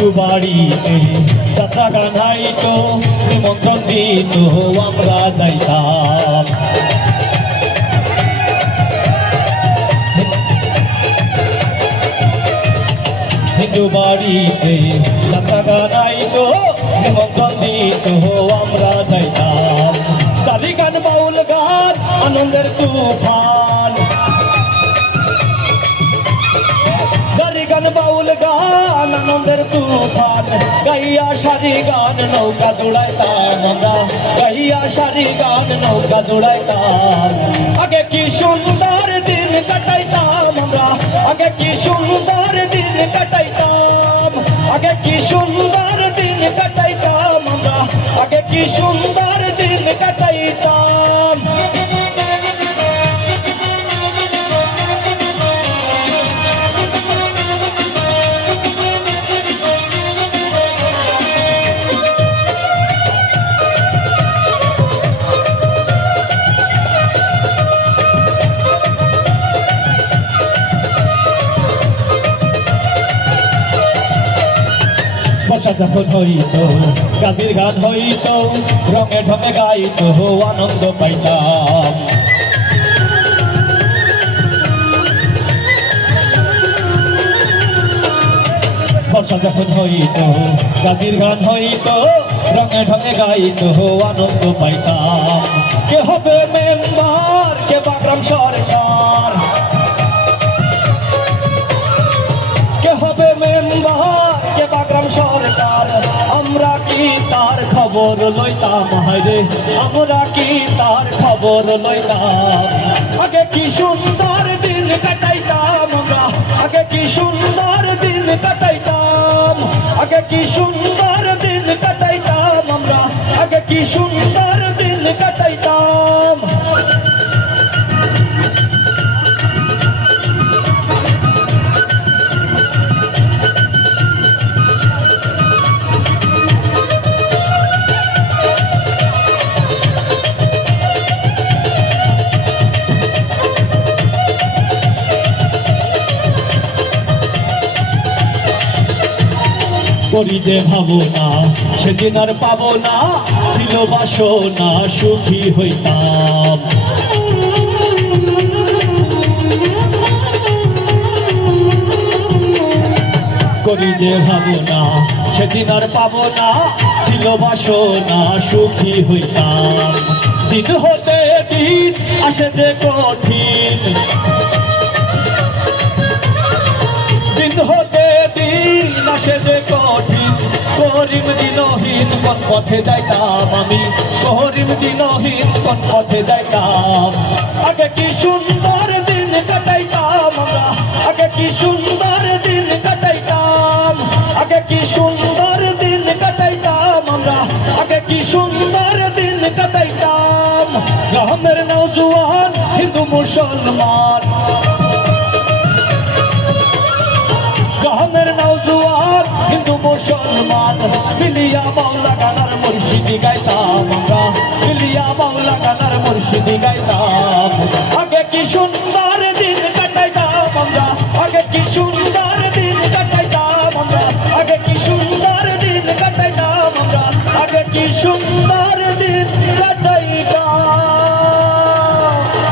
হিন্দু বাড়িতে যাত্রা গান হাইতো নিমন্ত্রণ দিত আমরা যাইতাম হিন্দু বাড়িতে যাত্রা গান আইতো নিমন্ত্রণ দিত আমরা যাইতাম চারি গান বাউল গান আনন্দের তুফান গারি গান বাউল গান আনন্দের তুফান, গাইয়া সারি গান, নৌকা দৌড়াইতাম আমরা। গাইয়া সারি গান, নৌকা দৌড়াইতাম আগে কি সুন্দর দিন কাটাইতাম আমরা, আগে কি সুন্দর দিন কাটাইতাম। আগে কি সুন্দর দিন কাটাইতাম আমরা, আগে কি সুন্দর যখন হইত গাজির গান হইত, রঙে ঢঙে গাইত আনন্দ পাইতাম। বর্ষা যখন হইত গাজির গান হইত, রঙে ঢঙে গাইত আনন্দ পাইতাম। কে হবে মেম্বার, কে বাগ্রাম সরকার? কে হবে মেম্বার সরকার আমরা কি তার খবর লইতাম? হায়রে, আমরা কি তার খবর লইতাম? আগে কি সুন্দর দিন কাটাইতাম আমরা? আগে কি সুন্দর দিন কাটাইতাম? আগে কি সুন্দর দিন কাটাইতাম আমরা? আগে কি সুন্দর করি যে ভাবনা, সেদিন আর পাবো না, ছিল বাসনা, সুখী হইতাম। করি যে ভাবনা, সেদিন আর পাবো না, ছিল বাসনা, সুখী হইতাম। দিন হতে দিন আসে যে কঠিন দিনহীন কোন পথে যাইতাম আমি। করিম দিনহীন কোন পথে যাইতাম। আগে কি সুন্দর দিন কাটাইতাম আমরা। আগে কি সুন্দর দিন কাটাইতাম। আগে কি সুন্দর দিন কাটাইতাম আমরা। আগে কি সুন্দর দিন কাটাইতাম। গ্রামের নৌজওয়ান হিন্দু মুসলমান। মুসলমান মিলিয়া মাওলা গানার মুর্শিদ গাইতাম আমরা। মিলিয়া বাংলা গানার মুর্শিদি গাইতাম।